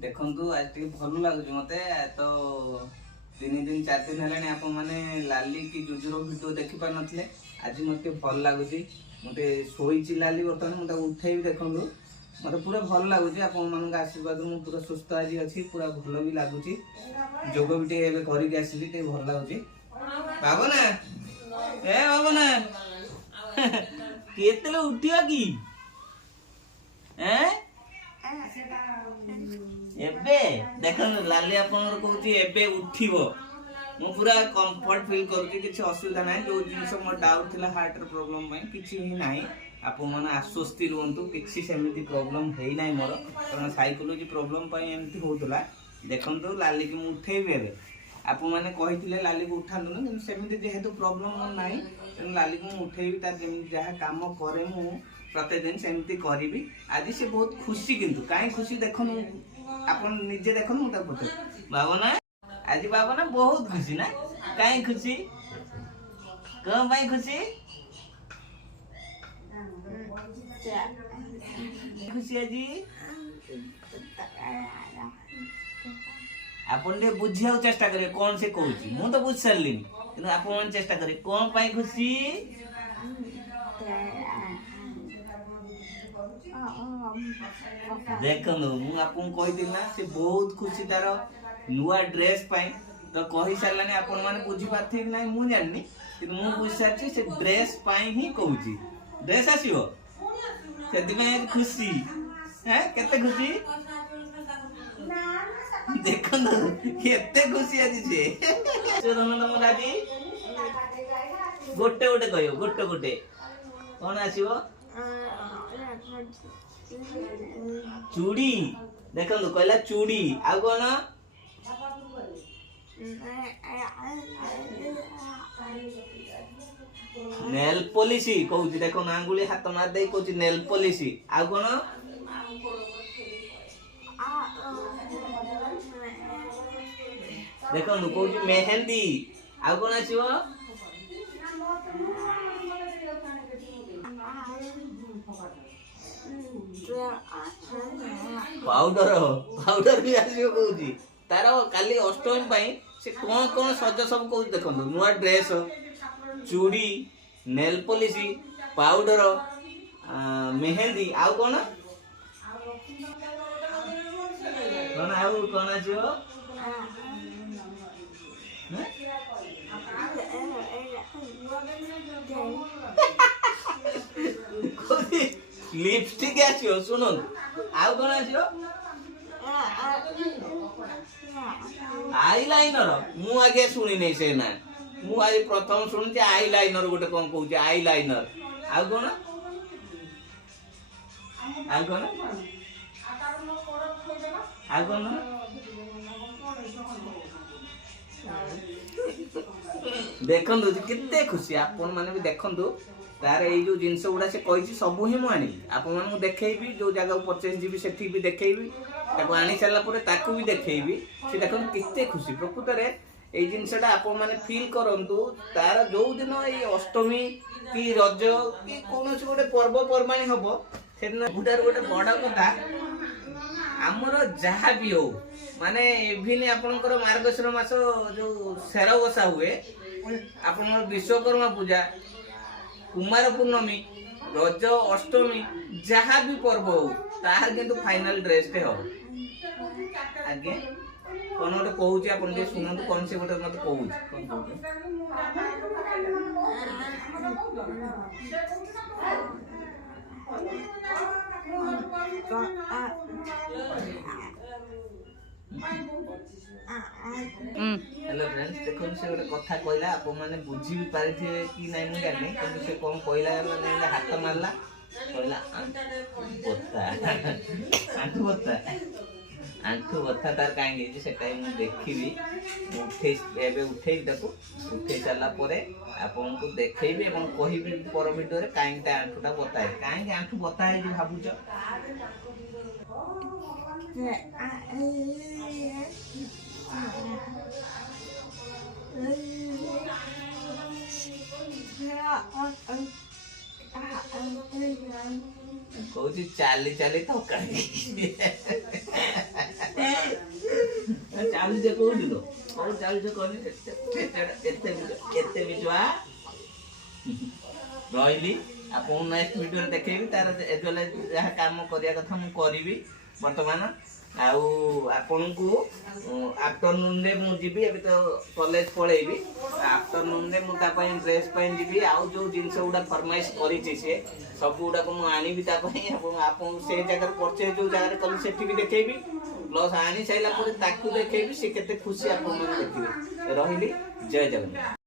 देखंतु आज टी भल लगुच मते तो 3 दिन 4 दिन हेलानी आपण माने लाली की जुजुरो वीडियो देखि पार नथले आज मते भल लागुची मते सोईची लाली बर्तमान मते उठेई देखंतु मते पूरा भल लागुची आपण मानक आशीर्वाद मु पूरा सुस्त आज अछि पूरा भल भी लागुची जोग भी टे एबे करि के आसीली टे भल लागुची बाबू ना ए बाबू ना केतले उठियो की हैं एबे देखन लाली आपन कहूची एबे उठिबो मु पूरा कंफर्ट फील करूची किछि असुविधा नाही जो जिंस मोर डाउट थिला हार्ट र प्रॉब्लम में किछि ही नाही आपन माने आश्वस्ति रहंतु किछि सेमिति प्रॉब्लम हेई नाही मोर कारण साइकोलॉजी प्रॉब्लम पई एमति होतला देखंतु लाली की मु उठेबे एबे आपन माने कहिथिले लाली को उठानु न किंतु सेमिति जेहेतु प्रॉब्लम मन नाही तन लाली को मु उठेबी तार जेमि जहा काम करे मु प्रत्येक दिन सेमती करी आज से बहुत खुशी किंतु कहीं खुशी देखन अपन निजे देखन मुझे पता बाबा ना आज बाबा ना बहुत खुशी ना कहीं खुशी कौन भाई खुशी खुशी आज अपन दे बुझिया चेष्टा करे कौन से कहूची मु तो बुझ सारली किंतु अपन चेष्टा करे कौन पाई खुशी देखनु मु आपन कहि ना से बहुत खुशी तार नुआ ड्रेस पाई तो कहि सारलानी आपन माने बुझी पाथि नै मु जाननी कि मु बुझ सारची से ड्रेस पाई ही कहूची ड्रेस आसीबो सेति में खुशी हैं केते खुशी देखनु केते खुशी आजी से चोदन नम लागी गोटे गोटे कहियो गोटे गोटे कोन आसीबो चूड़ी देखो कहला चूड़ी आ कौन नेल पॉलिसी कहूची देखो आंगुली हाथ मार दे कहूची नेल पॉलिसी आ कौन देखो कहूची मेहंदी आ कौन आसीबो पाउडर पाउडर भी आसी कहूची तार काली अष्टमी पाई से कौन कौन सज सब कहू देखो नुआ ड्रेस चूड़ी नेल पॉलिसी पाउडर मेहंदी आउ कौन कौन आउ कौन आसीबो लिपस्टिक आसियो सुनो आउ कौन आसियो आईलाइनर मु आगे सुनी नै से ना मु आज प्रथम सुनछि आईलाइनर गोटे कोन कहूछि आईलाइनर आउ कौन आउ कौन आउ कौन देखंदु कितने खुशी आपन माने भी देखंदु तार ए जो जिंस गुडा से कहिछि सब ही मु आनी आपन माने देखैबी जो जगह परचेस जीबी सेठी भी देखैबी ताको आनी सारला परे ताको भी देखैबी से देखन कितने खुशी प्रकृत रे ए जिंसटा आपन माने फील करंतु तार जो दिन ए अष्टमी की रज की कोनोसी गोटे पर्व परमाणी हबो सेदिन गुडार गोटे बड़ कथा हमरो जहा भी हो माने इभिन आपनकर मार्गशीर मास जो सेर बसा हुए आपनकर विश्वकर्मा पूजा कुमार पूर्णमी रज अष्टमी जहाँ भी पर्व हो तार किंतु फाइनल ड्रेस टे हो आगे कौन गोटे कहूँ आपन जे सुनतु कौन से गोटे मत कहूँ हेलो फ्रेंड्स देखो से गोटे कथा कहला आप माने बुझी भी पारिथे कि नहीं मु जाने किंतु से कौन कहला माने हाथ मारला कहला आंठू बता तार काहे जे से टाइम मु देखिबी उठे एबे उठे देखो उठे चला परे आपन को देखैबे एवं कहिबी पर वीडियो रे काहे ता आंठूटा बताए काहे आंठू बताए जे भाबुछ कौची चाली चाली तो कहीं ଚାଲିଛେ କୋଉଠି ଲୋ କୋଉ ଚାଲିଛେ କହିଲି ଏତେ ବିଜୁଆ ରହିଲି ଆପଣଙ୍କୁ ନେକ୍ସଟ ଭିଡ଼ିଓରେ ଦେଖେଇବି ତାର ଏଜୁଆଲ ଯାହା କାମ କରିବା କଥା ମୁଁ କରିବି ବର୍ତ୍ତମାନ ଆଉ ଆପଣଙ୍କୁ ଆଫ୍ଟରନୁନରେ ମୁଁ ଯିବି ଏବେ ତ କଲେଜ ପଳେଇବି ଆଫ୍ଟରନୁନରେ ମୁଁ ତା ପାଇଁ ଡ୍ରେସ୍ ପାଇଁ ଯିବି ଆଉ ଯୋଉ ଜିନିଷ ଗୁଡ଼ା ଫରମାଇଶ କରିଛି ସେ ସବୁ ଗୁଡ଼ାକ ମୁଁ ଆଣିବି ତା ପାଇଁ ଏବଂ ଆପଣଙ୍କୁ ସେ ଜାଗାରେ ପରଚେଜ ଯୋଉ ଜାଗାରେ କଲି ସେଠି ବି ଦେଖେଇବି ପ୍ଲସ୍ ଆଣି ସାରିଲା ପରେ ତାକୁ ଦେଖେଇବି ସେ କେତେ ଖୁସି ଆପଣମାନେ ଦେଖିବେ ରହିଲି ଜୟ ଜଗନ୍ନାଥ।